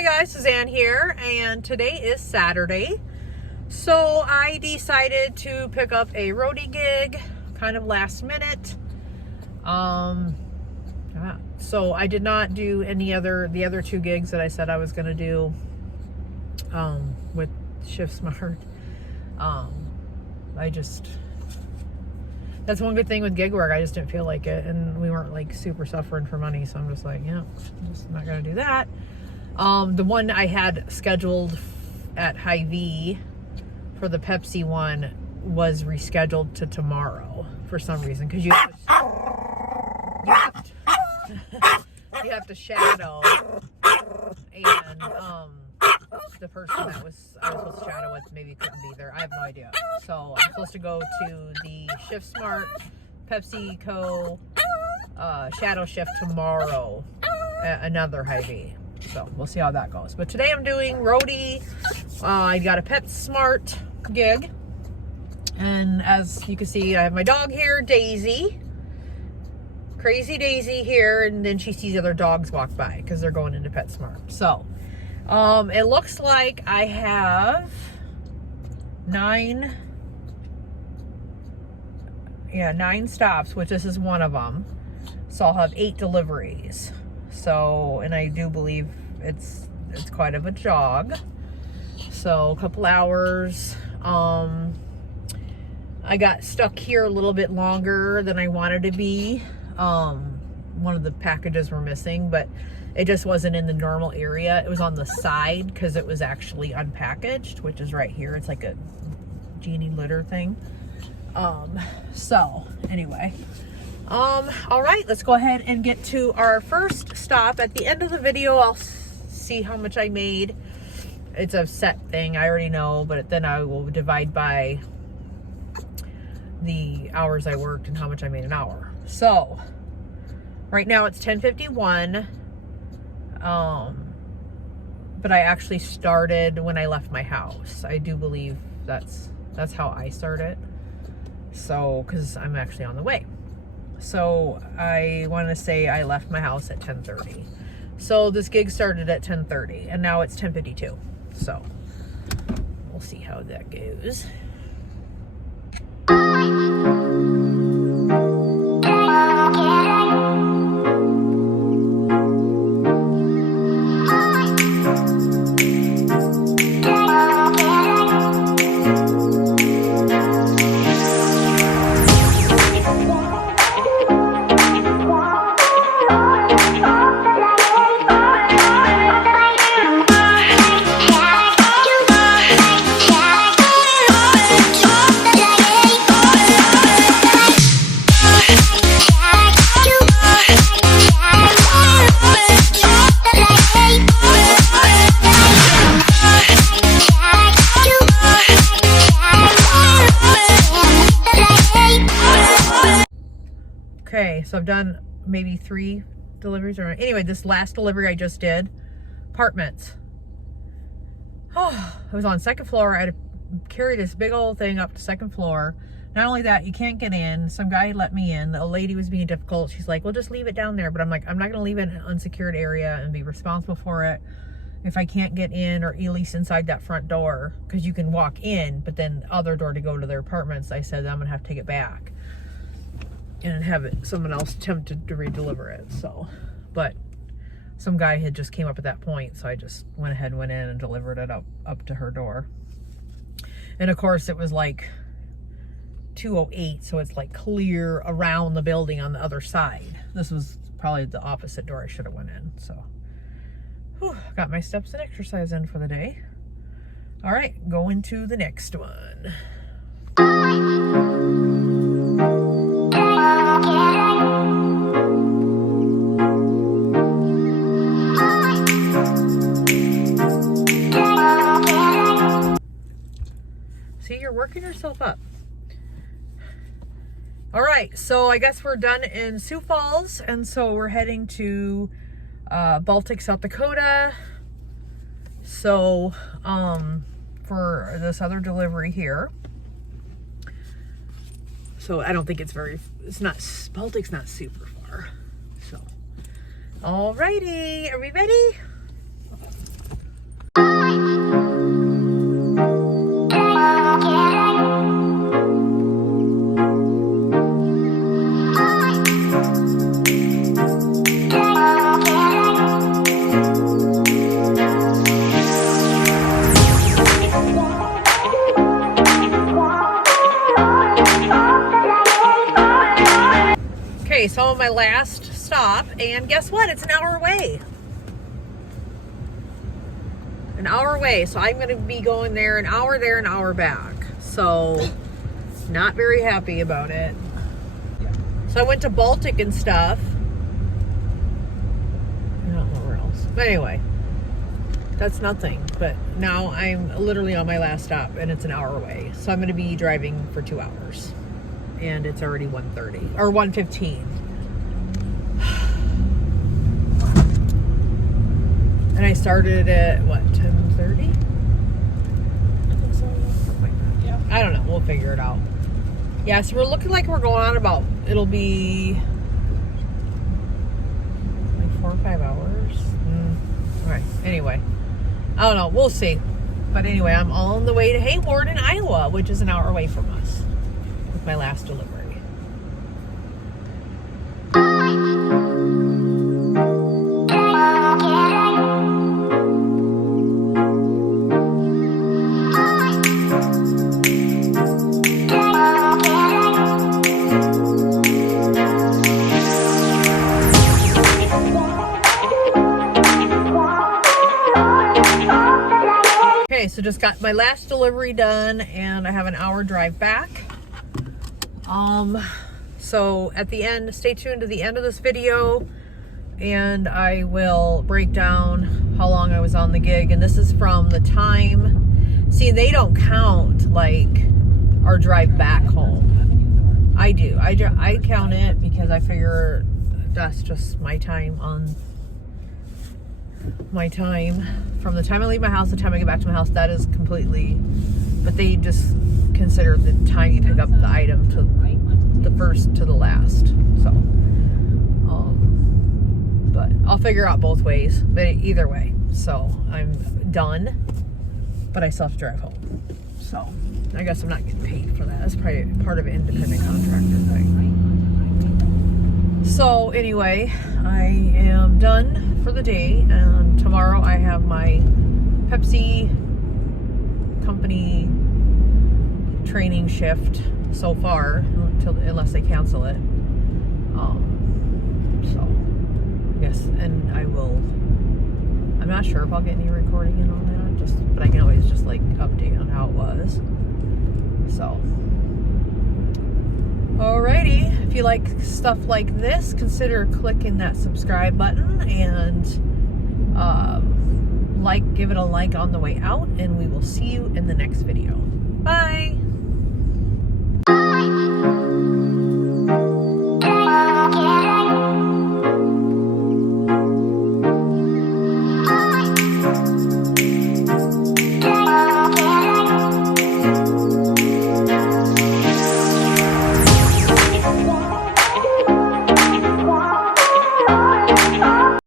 Hi guys, Suzanne here, and today is Saturday. So I decided to pick up a roadie gig, kind of last minute. So I did not do the other two gigs that I said I was going to do with Petsmart. That's one good thing with gig work. I just didn't feel like it, and we weren't like super suffering for money, so I'm just like, yeah, I'm just not going to do that. The one I had scheduled at Hy-Vee for the Pepsi one was rescheduled to tomorrow for some reason, because you have to shadow, and the person that I was supposed to shadow with maybe couldn't be there. I have no idea. So I'm supposed to go to the Petsmart PepsiCo shadow shift tomorrow at another Hy-Vee. So we'll see how that goes. But today I'm doing roadie. I got a Petsmart gig, and as you can see, I have my dog here, Daisy. Crazy Daisy here, and then she sees other dogs walk by because they're going into Petsmart. So it looks like I have 9 stops, which this is one of them. So I'll have 8 deliveries. So, and I do believe it's quite of a jog. So a couple hours. I got stuck here a little bit longer than I wanted to be. One of the packages were missing, but it just wasn't in the normal area. It was on the side because it was actually unpackaged, which is right here. It's like a genie litter thing. So anyway, all right, let's go ahead and get to our first stop. At the end of the video, I'll see how much I made. It's a set thing, I already know, but then I will divide by the hours I worked and how much I made an hour. So right now it's 10:51. But I actually started when I left my house. I do believe that's how I started. So, because I'm actually on the way. So I want to say I left my house at 10:30. So this gig started at 10:30, and now it's 10:52. So we'll see how that goes. Okay, so I've done maybe 3 deliveries. Or anyway, this last delivery I just did, apartments. Oh, it was on 2nd floor. I had to carry this big old thing up to 2nd floor. Not only that, you can't get in. Some guy let me in. The lady was being difficult. She's like, well, just leave it down there. But I'm like, I'm not going to leave it in an unsecured area and be responsible for it if I can't get in, or at least inside that front door, because you can walk in, but then the other door to go to their apartments, I said I'm going to have to take it back and have someone else attempted to redeliver it. So, but some guy had just came up at that point, so I just went ahead and went in and delivered it up to her door. And of course it was like 208, so it's like clear around the building on the other side. This was probably the opposite door I should have went in. So whew, got my steps and exercise in for the day. All right, going to the next one. See, you're working yourself up. All right, so I guess we're done in Sioux Falls, and so we're heading to Baltic, South Dakota. So for this other delivery here. So I don't think it's Baltic's not super far. So, alrighty, are we ready? my last stop, and guess what? It's an hour away. An hour away, so I'm gonna be going there, an hour back. So, not very happy about it. So I went to Baltic and stuff. I don't know where else. But anyway, that's nothing. But now I'm literally on my last stop, and it's an hour away. So I'm gonna be driving for 2 hours. And it's already 1:30 or 1:15. And I started at what, 10:30? I think so. Something like that. Yeah. I don't know. We'll figure it out. Yeah, so we're looking like we're going on about, it'll be like 4 or 5 hours. All right. Anyway, I don't know. We'll see. But anyway, I'm on the way to Hayward in Iowa, which is an hour away from us, with my last delivery. Okay, so just got my last delivery done, and I have an hour drive back. So at the end, stay tuned to the end of this video, and I will break down how long I was on the gig. And this is from the time, see, they don't count like our drive back home. I do. I count it because I figure that's just my time from the time I leave my house to the time I get back to my house. That is completely, but they just consider the time you pick up the item to the first to the last. So but I'll figure out both ways, but either way. So I'm done, but I still have to drive home. So I guess I'm not getting paid for that. That's probably part of an independent contractor thing. So anyway, I am done for the day, and tomorrow I have my Pepsi company training shift so far, unless they cancel it. So I guess, and I'm not sure if I'll get any recording in on that, but I can always just like update on how it was. So alrighty, if you like stuff like this, consider clicking that subscribe button, and give it a like on the way out, and we will see you in the next video. Bye!